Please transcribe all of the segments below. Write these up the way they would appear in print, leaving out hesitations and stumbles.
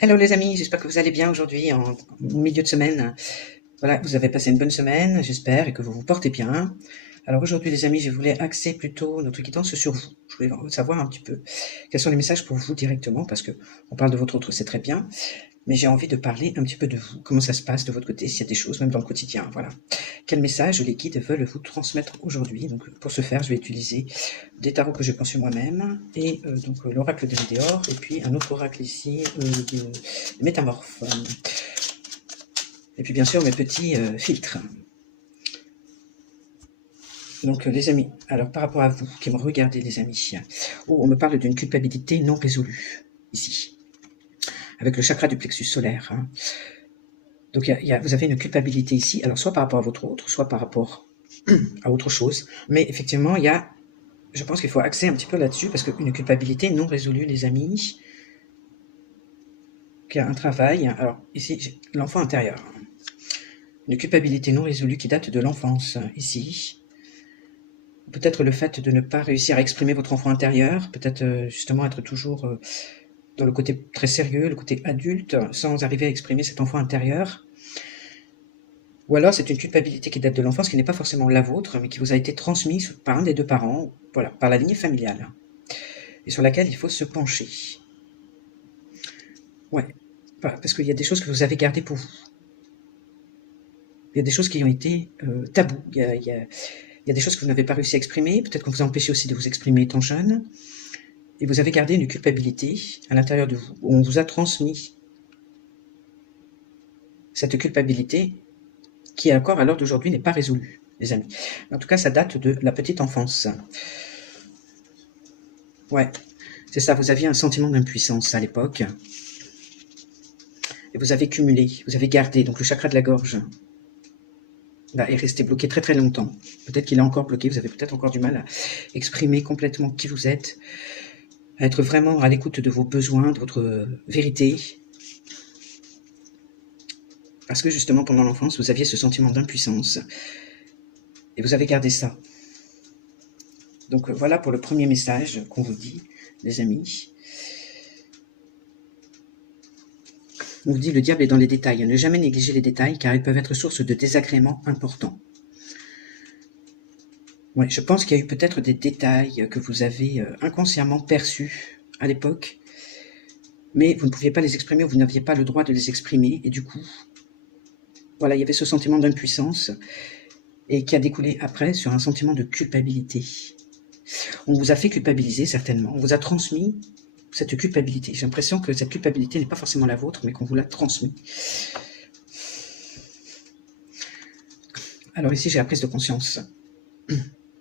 Hello les amis, j'espère que vous allez bien aujourd'hui en milieu de semaine. Voilà, vous avez passé une bonne semaine, j'espère, et que vous vous portez bien. Alors aujourd'hui les amis, je voulais axer plutôt notre guidance sur vous. Je voulais savoir un petit peu quels sont les messages pour vous directement, parce que on parle de votre autre, c'est très bien, mais j'ai envie de parler un petit peu de vous. Comment ça se passe de votre côté, s'il y a des choses, même dans le quotidien, voilà. Quel message les guides veulent vous transmettre aujourd'hui? Donc pour ce faire, je vais utiliser des tarots que j'ai conçus moi-même, et donc l'oracle de Météor, et puis un autre oracle ici, de Métamorphe. Et puis bien sûr mes petits filtres. Donc les amis, alors par rapport à vous qui me regardez les amis, oh, on me parle d'une culpabilité non résolue, ici, avec le chakra du plexus solaire. Hein. Donc vous avez une culpabilité ici, alors soit par rapport à votre autre, soit par rapport à autre chose, mais effectivement je pense qu'il faut axer un petit peu là-dessus, parce qu'une culpabilité non résolue les amis, qui a un travail, alors ici l'enfant intérieur, une culpabilité non résolue qui date de l'enfance, ici, peut-être le fait de ne pas réussir à exprimer votre enfant intérieur, peut-être justement être toujours dans le côté très sérieux, le côté adulte, sans arriver à exprimer cet enfant intérieur. Ou alors c'est une culpabilité qui date de l'enfance, qui n'est pas forcément la vôtre, mais qui vous a été transmise par un des deux parents, voilà, par la lignée familiale, et sur laquelle il faut se pencher. Ouais, parce qu'il y a des choses que vous avez gardées pour vous. Il y a des choses qui ont été tabous. Il y a des choses que vous n'avez pas réussi à exprimer, peut-être qu'on vous a empêché aussi de vous exprimer étant jeune, et vous avez gardé une culpabilité à l'intérieur de vous, où on vous a transmis cette culpabilité qui encore à l'heure d'aujourd'hui n'est pas résolue, les amis. En tout cas, ça date de la petite enfance. Ouais, c'est ça, vous aviez un sentiment d'impuissance à l'époque, et vous avez cumulé, vous avez gardé, donc le chakra de la gorge là, est resté bloqué très très longtemps. Peut-être qu'il est encore bloqué, vous avez peut-être encore du mal à exprimer complètement qui vous êtes, à être vraiment à l'écoute de vos besoins, de votre vérité, parce que justement pendant l'enfance, vous aviez ce sentiment d'impuissance, et vous avez gardé ça. Donc voilà pour le premier message qu'on vous dit, les amis. On vous dit le diable est dans les détails. Ne jamais négliger les détails car ils peuvent être source de désagréments importants. Ouais, je pense qu'il y a eu peut-être des détails que vous avez inconsciemment perçus à l'époque, mais vous ne pouviez pas les exprimer ou vous n'aviez pas le droit de les exprimer, et du coup, voilà, il y avait ce sentiment d'impuissance, et qui a découlé après sur un sentiment de culpabilité. On vous a fait culpabiliser certainement, on vous a transmis cette culpabilité. J'ai l'impression que cette culpabilité n'est pas forcément la vôtre, mais qu'on vous l'a transmis. Alors ici, j'ai la prise de conscience.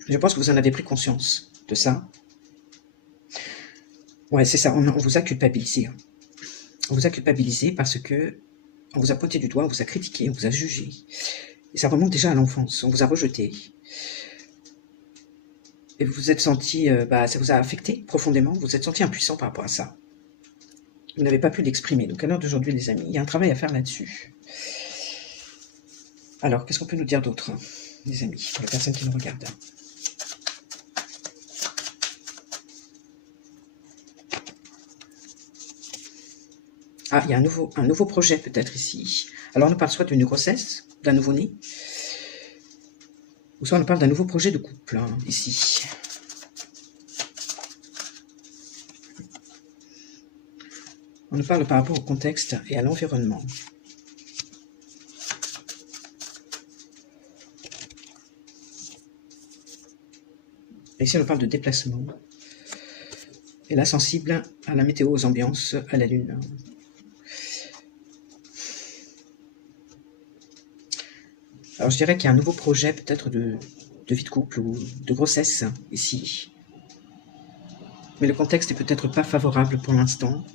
Je pense que vous en avez pris conscience de ça. Ouais, c'est ça, on vous a culpabilisé. On vous a culpabilisé parce que on vous a pointé du doigt, on vous a critiqué, on vous a jugé. Et ça remonte déjà à l'enfance, on vous a rejeté. Et vous vous êtes senti, ça vous a affecté profondément, vous vous êtes senti impuissant par rapport à ça. Vous n'avez pas pu l'exprimer. Donc à l'heure d'aujourd'hui, les amis, il y a un travail à faire là-dessus. Alors, qu'est-ce qu'on peut nous dire d'autre, les amis, pour les personnes qui nous regardent? Ah, il y a un nouveau projet peut-être ici. Alors on nous parle soit d'une grossesse, d'un nouveau-né, ou soit on nous parle d'un nouveau projet de couple, hein, ici. On nous parle par rapport au contexte et à l'environnement. Et ici on nous parle de déplacement. Et là, sensible à la météo, aux ambiances, à la lune. Alors je dirais qu'il y a un nouveau projet peut-être de vie de couple ou de grossesse ici. Mais le contexte est peut-être pas favorable pour l'instant.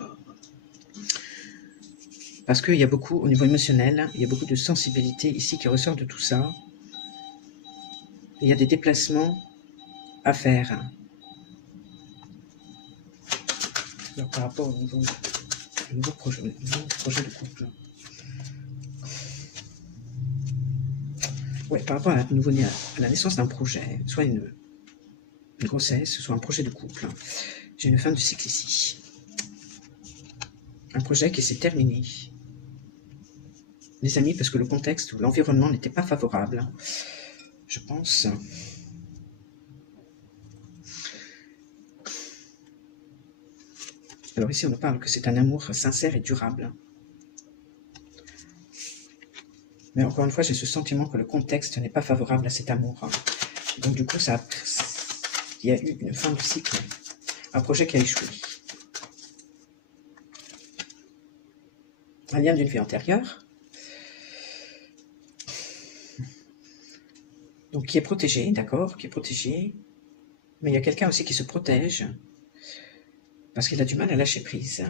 Parce qu'il y a beaucoup, au niveau émotionnel, il y a beaucoup de sensibilité ici qui ressort de tout ça. Il y a des déplacements à faire. Alors, par rapport au nouveau projet de couple. Ouais, par rapport à la naissance d'un projet, soit une grossesse, soit un projet de couple. J'ai une fin de cycle ici. Un projet qui s'est terminé. Les amis, parce que le contexte ou l'environnement n'était pas favorable, je pense. Alors ici, on nous parle que c'est un amour sincère et durable. Mais encore une fois, j'ai ce sentiment que le contexte n'est pas favorable à cet amour. Donc du coup, il y a eu une fin de cycle, un projet qui a échoué. Un lien d'une vie antérieure, donc qui est protégé, d'accord, qui est protégé, mais il y a quelqu'un aussi qui se protège, parce qu'il a du mal à lâcher prise.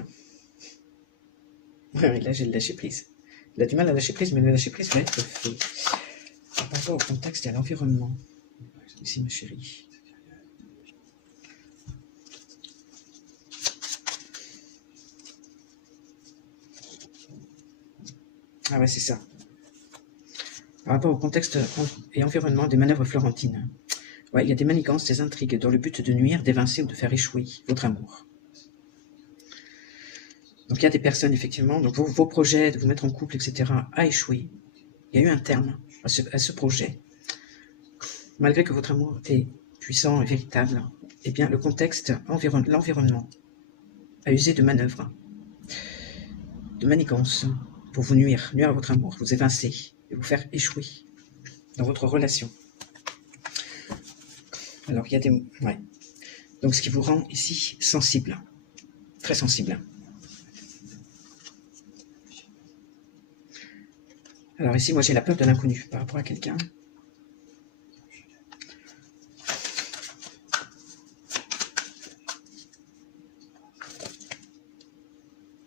Oui, là j'ai le lâcher prise. Il a du mal à lâcher prise, mais le lâcher prise va être fait. Par rapport au contexte et à l'environnement. Ici, ma chérie. Ah ouais, c'est ça. Par rapport au contexte et environnement des manœuvres florentines. Ouais, il y a des manigances, des intrigues dans le but de nuire, d'évincer ou de faire échouer votre amour. Donc il y a des personnes, effectivement, donc vos projets de vous mettre en couple, etc., a échoué. Il y a eu un terme à ce projet. Malgré que votre amour est puissant et véritable, eh bien, le contexte, l'environnement, a usé de manœuvres, de manigances, pour vous nuire à votre amour, vous évincer et vous faire échouer dans votre relation. Alors, il y a des... Ouais. Donc, ce qui vous rend ici sensible, très sensible. Alors ici, moi, j'ai la peur de l'inconnu par rapport à quelqu'un.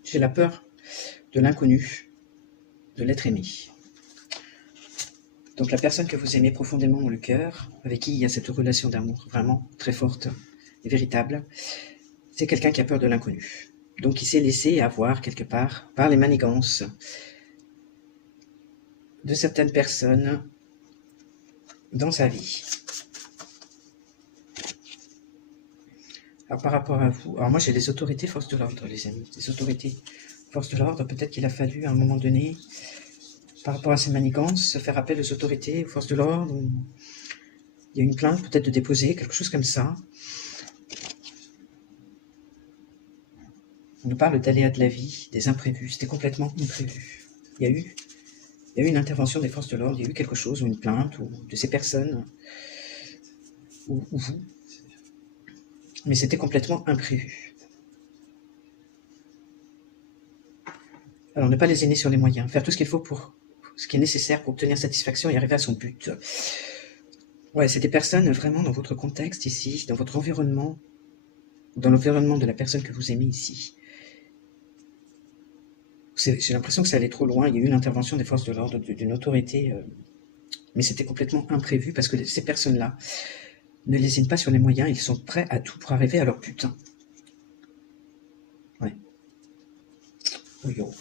J'ai la peur de l'inconnu, de l'être aimé. Donc la personne que vous aimez profondément dans le cœur, avec qui il y a cette relation d'amour vraiment très forte et véritable, c'est quelqu'un qui a peur de l'inconnu. Donc il s'est laissé avoir quelque part par les manigances de certaines personnes dans sa vie. Alors par rapport à vous, alors moi j'ai les autorités forces de l'ordre, les amis, les autorités forces de l'ordre, peut-être qu'il a fallu à un moment donné, par rapport à ces manigances, se faire appel aux autorités, aux forces de l'ordre, il y a une plainte peut-être de déposer, quelque chose comme ça. On nous parle d'aléas de la vie, des imprévus, c'était complètement imprévu. Il y a eu une intervention des forces de l'ordre, il y a eu quelque chose, ou une plainte, ou de ces personnes, ou vous, mais c'était complètement imprévu. Alors ne pas lésiner sur les moyens, faire tout ce qu'il faut pour ce qui est nécessaire pour obtenir satisfaction et arriver à son but. Ouais, c'est des personnes vraiment dans votre contexte ici, dans votre environnement, dans l'environnement de la personne que vous aimez ici. J'ai l'impression que ça allait trop loin, il y a eu une intervention des forces de l'ordre, d'une autorité, mais c'était complètement imprévu parce que ces personnes-là ne lésinent pas sur les moyens, ils sont prêts à tout pour arriver à leur but. Ouais. Oui, oh.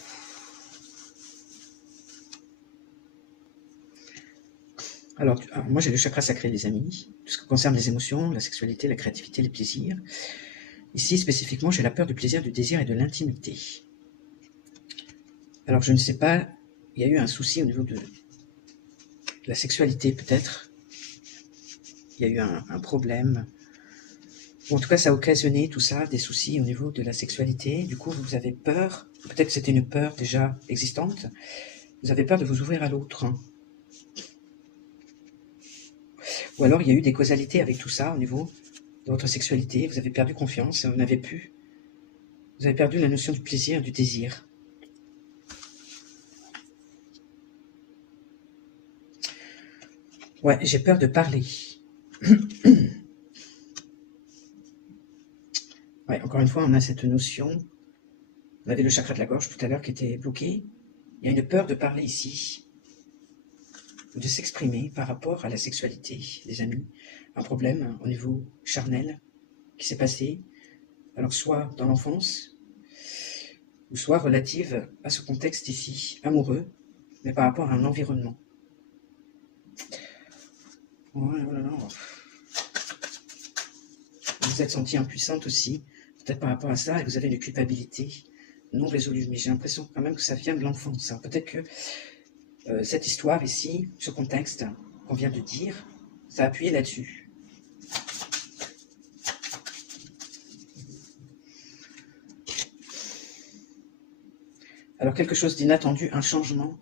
Alors, moi j'ai le chakra sacré, les amis, tout ce qui concerne les émotions, la sexualité, la créativité, les plaisirs. Ici, spécifiquement, j'ai la peur du plaisir, du désir et de l'intimité. Alors, je ne sais pas, il y a eu un souci au niveau de la sexualité, peut-être. Il y a eu un problème. Ou en tout cas, ça a occasionné tout ça, des soucis au niveau de la sexualité. Du coup, vous avez peur, peut-être que c'était une peur déjà existante, vous avez peur de vous ouvrir à l'autre. Ou alors, il y a eu des causalités avec tout ça au niveau de votre sexualité, vous avez perdu confiance, vous avez perdu la notion du plaisir, du désir. Ouais, j'ai peur de parler. Ouais, encore une fois, on a cette notion. On avait le chakra de la gorge tout à l'heure qui était bloqué. Il y a une peur de parler ici, de s'exprimer par rapport à la sexualité, les amis. Un problème au niveau charnel qui s'est passé, alors soit dans l'enfance, ou soit relative à ce contexte ici, amoureux, mais par rapport à un environnement. Ouais, vous vous êtes sentie impuissante aussi, peut-être par rapport à ça, et vous avez une culpabilité non résolue, mais j'ai l'impression quand même que ça vient de l'enfance. Peut-être que cette histoire ici, ce contexte qu'on vient de dire, ça a appuyé là-dessus. Alors quelque chose d'inattendu, un changement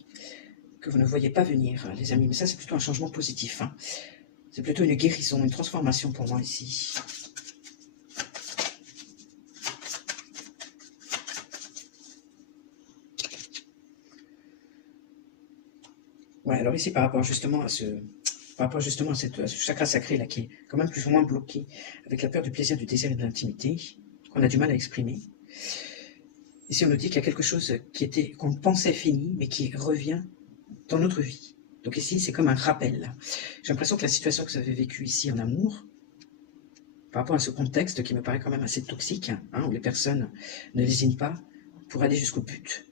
que vous ne voyez pas venir, les amis. Mais ça, c'est plutôt un changement positif. C'est plutôt une guérison, une transformation pour moi ici. Ouais, alors ici, par rapport justement à ce chakra sacré là, qui est quand même plus ou moins bloqué, avec la peur du plaisir, du désir et de l'intimité, qu'on a du mal à exprimer. Ici, on nous dit qu'il y a quelque chose qu'on pensait fini, mais qui revient dans notre vie. Donc ici, c'est comme un rappel. J'ai l'impression que la situation que vous avez vécue ici en amour, par rapport à ce contexte qui me paraît quand même assez toxique, où les personnes ne lésinent pas pour aller jusqu'au but,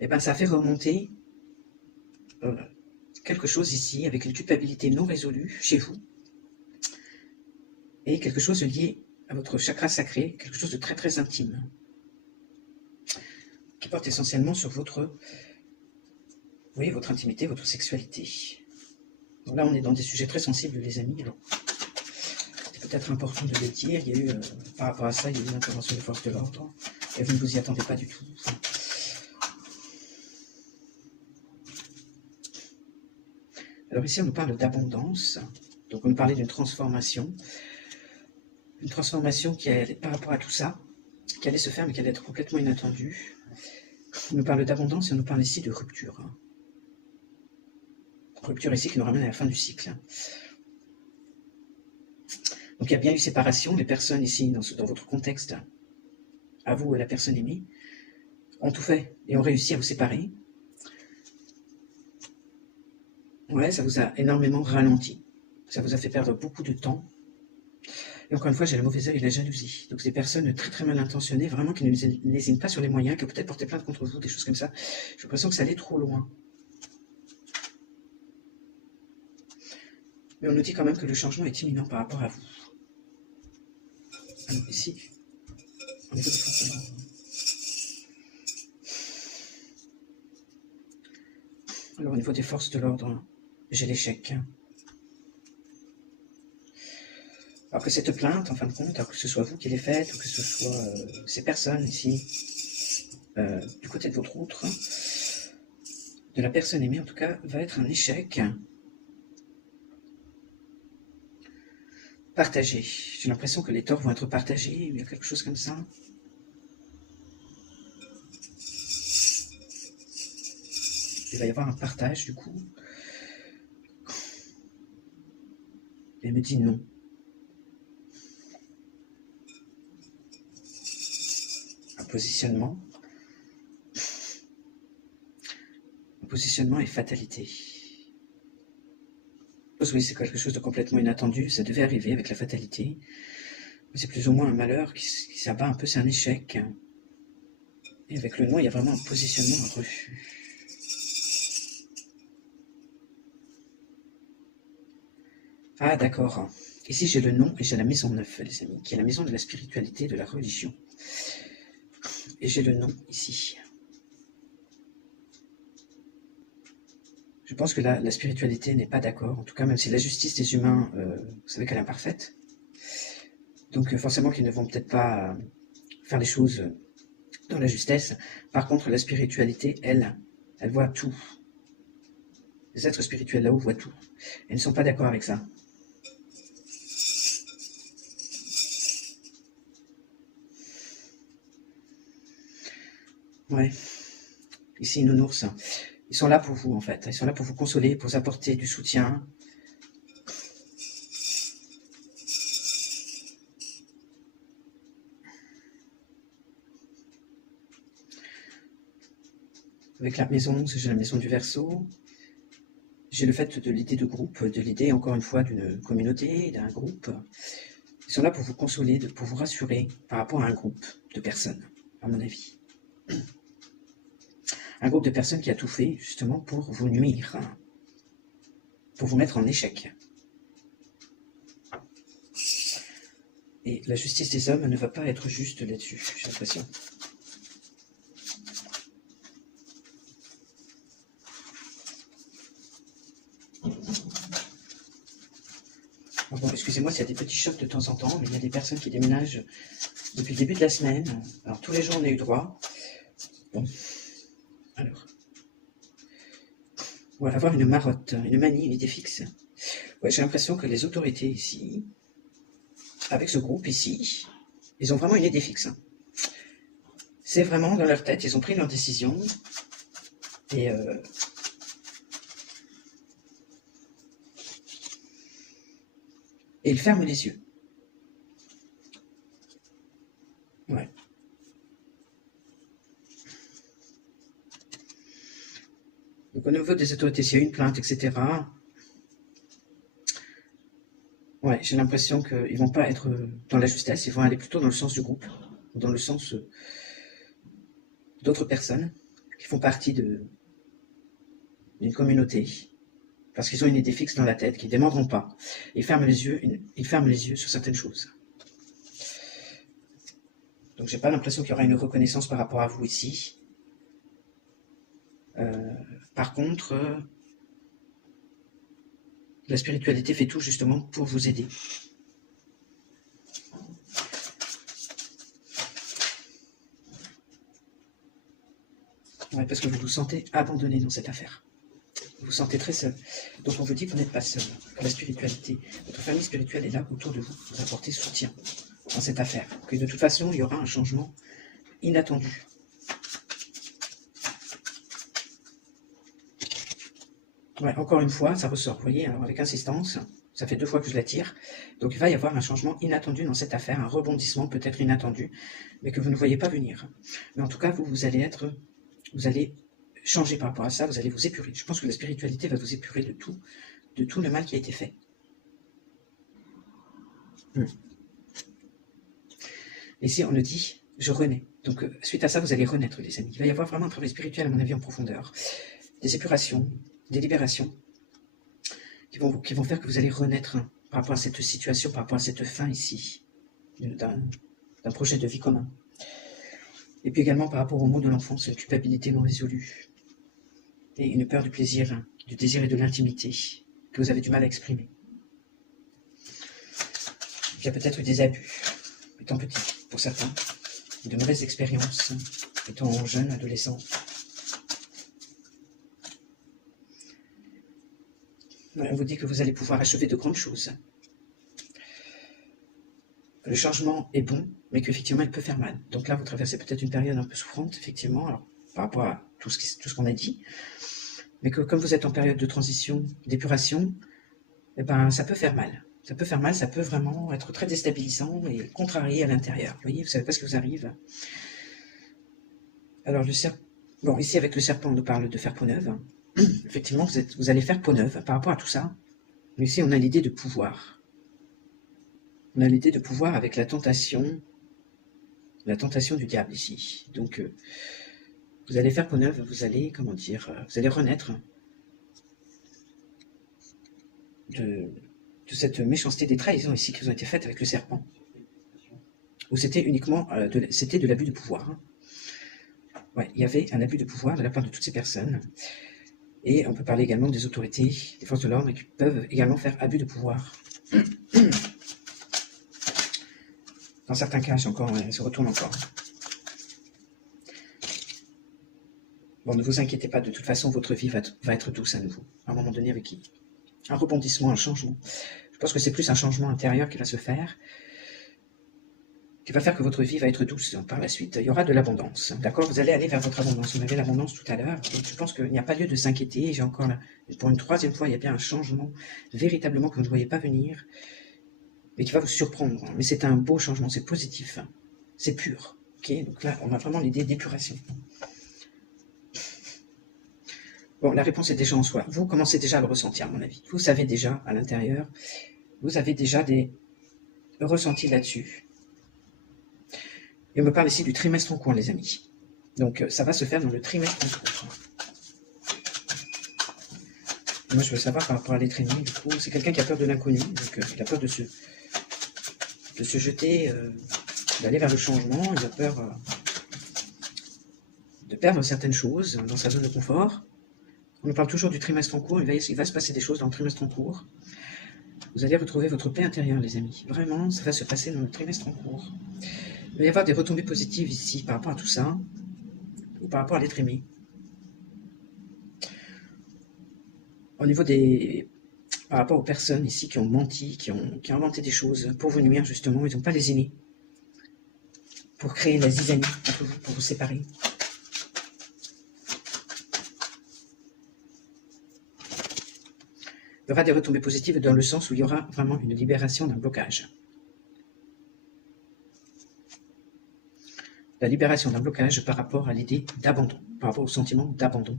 et ben ça a fait remonter quelque chose ici, avec une culpabilité non résolue chez vous, et quelque chose lié à votre chakra sacré, quelque chose de très très intime, qui porte essentiellement sur votre intimité, votre sexualité. Donc là, on est dans des sujets très sensibles, les amis. Alors, c'est peut-être important de le dire. Il y a eu, par rapport à ça, il y a eu une intervention des forces de l'ordre, et vous ne vous y attendez pas du tout. Alors ici, on nous parle d'abondance. Donc, on nous parlait d'une transformation. Une transformation qui allait, par rapport à tout ça, qui allait se faire, mais qui allait être complètement inattendue. On nous parle d'abondance et on nous parle ici de rupture. Rupture ici qui nous ramène à la fin du cycle. Donc il y a bien eu séparation. Les personnes ici, dans votre contexte, à vous et la personne aimée, ont tout fait et ont réussi à vous séparer. Ouais, ça vous a énormément ralenti. Ça vous a fait perdre beaucoup de temps. Et encore une fois, j'ai le mauvais œil et la jalousie. Donc des personnes très très mal intentionnées, vraiment qui ne lésinent pas sur les moyens, qui peut-être porter plainte contre vous, des choses comme ça. J'ai l'impression que ça allait trop loin. Mais on nous dit quand même que le changement est imminent par rapport à vous. Alors ici, au niveau des forces de l'ordre. Alors au niveau des forces de l'ordre, j'ai l'échec. Après cette plainte, en fin de compte, alors que ce soit vous qui l'ayez faite, ou que ce soit ces personnes ici, du côté de votre outre, de la personne aimée en tout cas, va être un échec partagé. J'ai l'impression que les torts vont être partagés, il y a quelque chose comme ça. Il va y avoir un partage du coup. Elle me dit non. Un positionnement. Un positionnement et fatalité. Oui, c'est quelque chose de complètement inattendu, ça devait arriver avec la fatalité. Mais c'est plus ou moins un malheur qui s'abat un peu, c'est un échec. Et avec le non, il y a vraiment un positionnement, un refus. Ah d'accord. Ici j'ai le nom et j'ai la maison 9, les amis, qui est la maison de la spiritualité, de la religion. Et j'ai le nom ici. Je pense que la spiritualité n'est pas d'accord, en tout cas même si la justice des humains, vous savez qu'elle est imparfaite. Donc forcément qu'ils ne vont peut-être pas faire les choses dans la justesse. Par contre, la spiritualité, elle voit tout. Les êtres spirituels là-haut voient tout. Elles ne sont pas d'accord avec ça. Ouais. Ici, nounours. Ils sont là pour vous, en fait. Ils sont là pour vous consoler, pour vous apporter du soutien. Avec la maison, j'ai la maison du Verseau. J'ai le fait de l'idée de groupe, de l'idée, encore une fois, d'une communauté, d'un groupe. Ils sont là pour vous consoler, pour vous rassurer par rapport à un groupe de personnes, à mon avis. Un groupe de personnes qui a tout fait, justement, pour vous nuire, pour vous mettre en échec. Et la justice des hommes ne va pas être juste là-dessus, j'ai l'impression. Alors bon, excusez-moi s'il y a des petits chocs de temps en temps, mais il y a des personnes qui déménagent depuis le début de la semaine. Alors tous les jours on a eu droit. Bon, alors, on va avoir une marotte, une manie, une idée fixe. Ouais, j'ai l'impression que les autorités ici, avec ce groupe ici, ils ont vraiment une idée fixe. C'est vraiment dans leur tête, ils ont pris leur décision. Et ils ferment les yeux. Ouais. Donc au niveau des autorités, s'il y a une plainte, etc., ouais, j'ai l'impression qu'ils ne vont pas être dans la justesse, ils vont aller plutôt dans le sens du groupe, dans le sens d'autres personnes qui font partie d'une communauté, parce qu'ils ont une idée fixe dans la tête, qu'ils ne démenteront pas. Ils ferment les yeux sur certaines choses. Donc j'ai pas l'impression qu'il y aura une reconnaissance par rapport à vous ici. Par contre, la spiritualité fait tout justement pour vous aider. Ouais, parce que vous vous sentez abandonné dans cette affaire. Vous vous sentez très seul. Donc on vous dit que vous n'êtes pas seul. Que la spiritualité, votre famille spirituelle est là autour de vous, vous apporter soutien dans cette affaire. Que de toute façon, il y aura un changement inattendu. Ouais, encore une fois, ça ressort, vous voyez, alors avec insistance, ça fait 2 fois que je la tire. Donc il va y avoir un changement inattendu dans cette affaire, un rebondissement peut-être inattendu, mais que vous ne voyez pas venir. Mais en tout cas, vous allez changer par rapport à ça, vous allez vous épurer. Je pense que la spiritualité va vous épurer de tout le mal qui a été fait. Ici, on nous dit, je renais. Donc, suite à ça, vous allez renaître, les amis. Il va y avoir vraiment un travail spirituel, à mon avis, en profondeur. Des épurations, des libérations, qui vont faire que vous allez renaître par rapport à cette situation, par rapport à cette fin ici, d'un projet de vie commun. Et puis également par rapport au mot de l'enfance, une culpabilité non résolue. Et une peur du plaisir, du désir et de l'intimité, que vous avez du mal à exprimer. Il y a peut-être eu des abus, étant petit, pour certains, de mauvaises expériences, étant jeune, adolescent. On vous dit que vous allez pouvoir achever de grandes choses. Le changement est bon, mais qu'effectivement, il peut faire mal. Donc là, vous traversez peut-être une période un peu souffrante, effectivement, alors, par rapport à tout ce qu'on a dit. Mais que comme vous êtes en période de transition, d'épuration, eh ben, ça peut faire mal. Ça peut faire mal, ça peut vraiment être très déstabilisant et contrarié à l'intérieur. Vous voyez, vous ne savez pas ce qui vous arrive. Alors, bon, ici, avec le serpent, on nous parle de faire peau neuve. Effectivement, vous allez faire peau neuve par rapport à tout ça. Mais ici, on a l'idée de pouvoir. On a l'idée de pouvoir avec la tentation du diable ici. Donc, vous allez faire peau neuve, vous allez, vous allez renaître de cette méchanceté des trahisons ici qui vous ont été faites avec le serpent. Où c'était uniquement, c'était de l'abus de pouvoir. Ouais, il y avait un abus de pouvoir de la part de toutes ces personnes. Et on peut parler également des autorités, des forces de l'ordre qui peuvent également faire abus de pouvoir. Dans certains cas, elle se retourne encore. Bon, ne vous inquiétez pas, de toute façon, votre vie va être douce à nouveau. À un moment donné, avec un rebondissement, un changement. Je pense que c'est plus un changement intérieur qui va se faire, qui va faire que votre vie va être douce par la suite. Il y aura de l'abondance, d'accord? Vous allez aller vers votre abondance. On avait l'abondance tout à l'heure, donc je pense qu'il n'y a pas lieu de s'inquiéter. J'ai encore là, pour une 3e fois, il y a bien un changement, véritablement, que vous ne voyez pas venir, mais qui va vous surprendre. Mais c'est un beau changement, c'est positif, c'est pur, ok? Donc là, on a vraiment l'idée d'épuration. Bon, la réponse est déjà en soi. Vous commencez déjà à le ressentir, à mon avis. Vous savez déjà, à l'intérieur, vous avez déjà des ressentis là-dessus. Et on me parle ici du trimestre en cours, les amis. Donc, ça va se faire dans le trimestre en cours. Et moi, je veux savoir par rapport à l'être aimé, du coup, c'est quelqu'un qui a peur de l'inconnu. Donc, il a peur de se jeter, d'aller vers le changement. Il a peur de perdre certaines choses dans sa zone de confort. On nous parle toujours du trimestre en cours, il va se passer des choses dans le trimestre en cours. Vous allez retrouver votre paix intérieure, les amis. Vraiment, ça va se passer dans le trimestre en cours. Il va y avoir des retombées positives ici par rapport à tout ça, ou par rapport à l'être aimé. Au niveau des... Par rapport aux personnes ici qui ont menti, qui ont inventé des choses pour vous nuire, justement, ils n'ont pas les aimés. Pour créer la zizanie entre vous, pour vous séparer. Il y aura des retombées positives dans le sens où il y aura vraiment une libération d'un blocage. La libération d'un blocage par rapport à l'idée d'abandon, par rapport au sentiment d'abandon.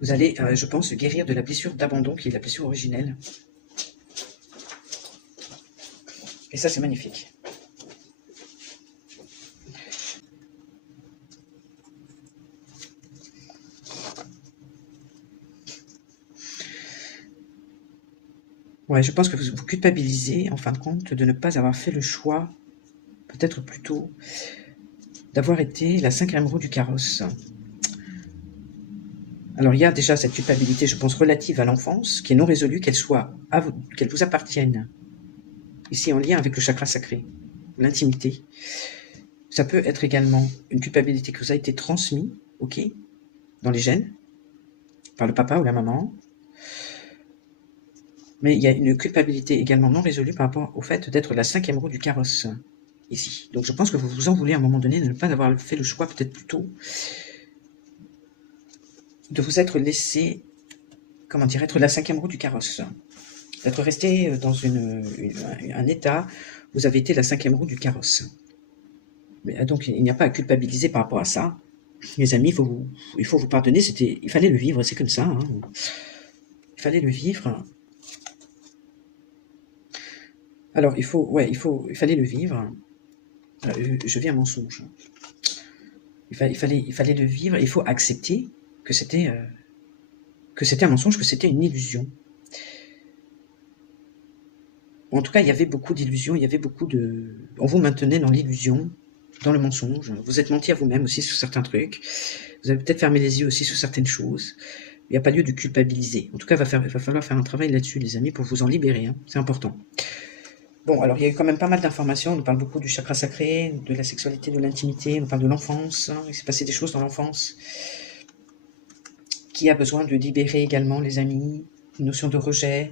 Vous allez, je pense, guérir de la blessure d'abandon, qui est la blessure originelle. Et ça, c'est magnifique. Ouais, je pense que vous culpabilisez, en fin de compte, de ne pas avoir fait le choix, peut-être plutôt, d'avoir été la 5e roue du carrosse. Alors, il y a déjà cette culpabilité, je pense, relative à l'enfance, qui est non résolue, qu'elle vous appartienne. Ici, en lien avec le chakra sacré, l'intimité. Ça peut être également une culpabilité qui vous a été transmise, ok, dans les gènes, par le papa ou la maman. Mais il y a une culpabilité également non résolue par rapport au fait d'être la 5e roue du carrosse, ici. Donc je pense que vous vous en voulez à un moment donné de ne pas avoir fait le choix, peut-être plus tôt, de vous être laissé, comment dire, être la 5e roue du carrosse. D'être resté dans un état où vous avez été la 5e roue du carrosse. Mais, donc il n'y a pas à culpabiliser par rapport à ça. Les amis, il faut vous pardonner, il fallait le vivre, c'est comme ça. Hein. Il fallait le vivre. Alors, il fallait le vivre. Je vis un mensonge. Il fallait le vivre. Il faut accepter que c'était un mensonge, que c'était une illusion. En tout cas, il y avait beaucoup d'illusions. Il y avait beaucoup de. On vous maintenait dans l'illusion, dans le mensonge. Vous êtes menti à vous-même aussi sur certains trucs. Vous avez peut-être fermé les yeux aussi sur certaines choses. Il n'y a pas lieu de culpabiliser. En tout cas, il va falloir faire un travail là-dessus, les amis, pour vous en libérer. Hein. C'est important. Bon, alors il y a eu quand même pas mal d'informations. On nous parle beaucoup du chakra sacré, de la sexualité, de l'intimité. On nous parle de l'enfance. Hein. Il s'est passé des choses dans l'enfance qui a besoin de libérer également, les amis. Une notion de rejet.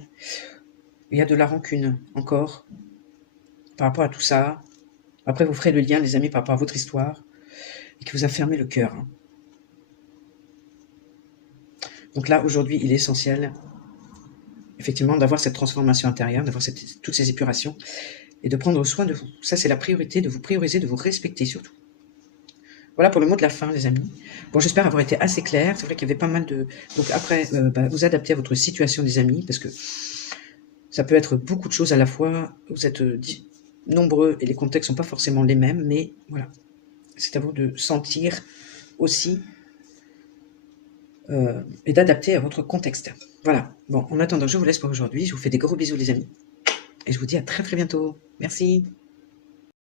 Il y a de la rancune encore par rapport à tout ça. Après, vous ferez le lien, les amis, par rapport à votre histoire et qui vous a fermé le cœur. Hein. Donc là, aujourd'hui, il est essentiel, effectivement, d'avoir cette transformation intérieure, d'avoir toutes ces épurations et de prendre soin de vous. Ça, c'est la priorité, de vous prioriser, de vous respecter surtout. Voilà pour le mot de la fin, les amis. Bon, j'espère avoir été assez clair. C'est vrai qu'il y avait pas mal de... Donc après, vous adaptez à votre situation, les amis, parce que ça peut être beaucoup de choses à la fois. Vous êtes nombreux et les contextes sont pas forcément les mêmes, mais voilà. C'est à vous de sentir aussi et d'adapter à votre contexte. Voilà. Bon, en attendant, je vous laisse pour aujourd'hui. Je vous fais des gros bisous, les amis. Et je vous dis à très très bientôt. Merci.